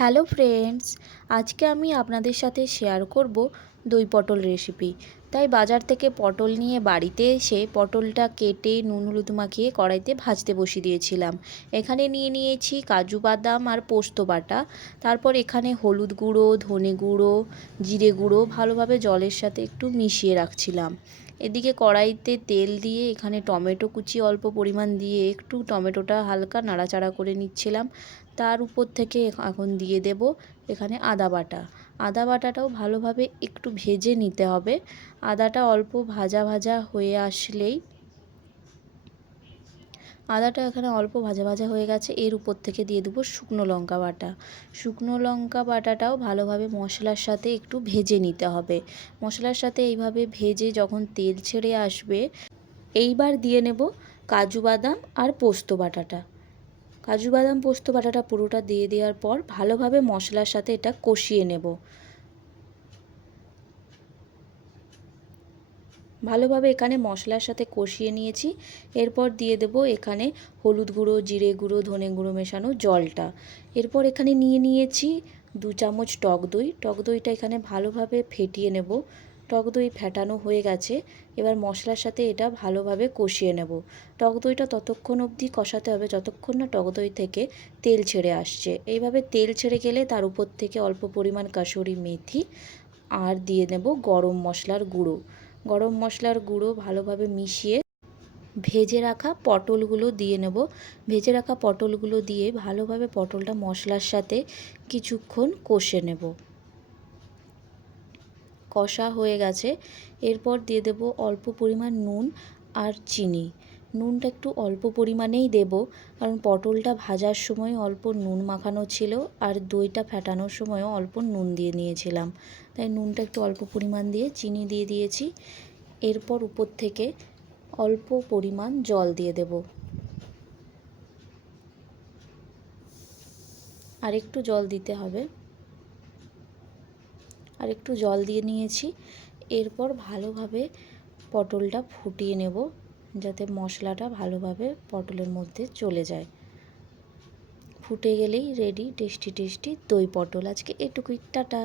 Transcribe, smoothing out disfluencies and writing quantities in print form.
Hello friends, আজকে আমি আপনাদের সাথে শেয়ার করব দই পটল রেসিপি। তাই বাজার থেকে পটল নিয়ে বাড়িতে এসে পটলটা কেটে নুন হলুদ মাখিয়ে কড়াইতে ভাজতে বসিয়ে দিয়েছিলাম। এখানে নিয়ে নিয়েছি কাজু বাদাম আর পোস্ত বাটা। তারপর এখানে হলুদ গুঁড়ো, ধনে গুঁড়ো, জিরে গুঁড়ো ভালোভাবে জলের সাথে একটু মিশিয়ে রাখছিলাম। এদিকে কড়াইতে তেল দিয়ে এখানে টমেটো কুচি অল্প পরিমাণ দিয়ে একটু টমেটোটা হালকা নাড়াচাড়া করে নিচ্ছিলাম। তার উপর থেকে এখন দিয়ে দেব এখানে আদা বাটা। আদা বাটাটাও ভালোভাবে একটু ভেজে নিতে হবে। আদাটা অল্প ভাজা ভাজা হয়ে আসলেই আদাটা এখানে অল্প ভাজা ভাজা হয়ে গেছে, এর উপর থেকে দিয়ে দেবো শুকনো লঙ্কা বাটা। শুকনো লঙ্কা বাটাটাও ভালোভাবে মশলার সাথে একটু ভেজে নিতে হবে। মশলার সাথে এইভাবে ভেজে যখন তেল ছেড়ে আসবে, এইবার দিয়ে নেব কাজু বাদাম আর পোস্ত বাটাটা। কাজু বাদাম পোস্ত বাটাটা পুরোটা দিয়ে দেওয়ার পর ভালোভাবে মশলার সাথে এটা কষিয়ে নেব। ভালোভাবে এখানে মশলার সাথে কষিয়ে নিয়েছি। এরপর দিয়ে দেব এখানে হলুদ গুঁড়ো, জিরে গুঁড়ো, ধনে গুঁড়ো মেশানো জলটা। এরপর এখানে নিয়ে নিয়েছি 2 চামচ টক দই। টক দইটা এখানে ভালোভাবে ফেটিয়ে নেব। টক দই ফেটানো হয়ে গেছে, এবার মশলার সাথে এটা ভালোভাবে কষিয়ে নেব। টক দইটা ততক্ষণ অবধি কষাতে হবে যতক্ষণ না টক দই থেকে তেল ছেড়ে আসছে। এইভাবে তেল ছেড়ে গেলে তার উপর থেকে অল্প পরিমাণ কাসুরি মেথি আর দিয়ে নেব গরম মশলার গুঁড়ো। গরম মশলার গুঁড়ো ভালোভাবে মিশিয়ে ভেজে রাখা পটলগুলো দিয়ে নেব। ভেজে রাখা পটলগুলো দিয়ে ভালোভাবে পটলটা মশলার সাথে কিছুক্ষণ কষে নেব। কষা হয়ে গেছে, এরপর দিয়ে দেব অল্প পরিমাণ নুন আর চিনি। নুনটা একটু অল্প পরিমাণেই দেব, কারণ পটলটা ভাজার সময় অল্প নুন মাখানো ছিল আর দইটা ফেটানোর সময়ও অল্প নুন দিয়ে নিয়েছিলাম। তাই নুনটা একটু অল্প পরিমাণ দিয়ে চিনি দিয়ে দিয়েছি। এরপর উপর থেকে অল্প পরিমাণ জল দিয়ে দেব। আর একটু জল দিতে হবে। আর একটু জল দিয়ে নিয়েছি। এরপর ভালোভাবে পটলটা ফুটিয়ে নেব, যাতে মশলাটা ভালোভাবে পটলের মধ্যে চলে যায়। ফুটে গেলেই রেডি টেস্টি টেস্টি দই পটল। আজকে এটুকুই, টাটা।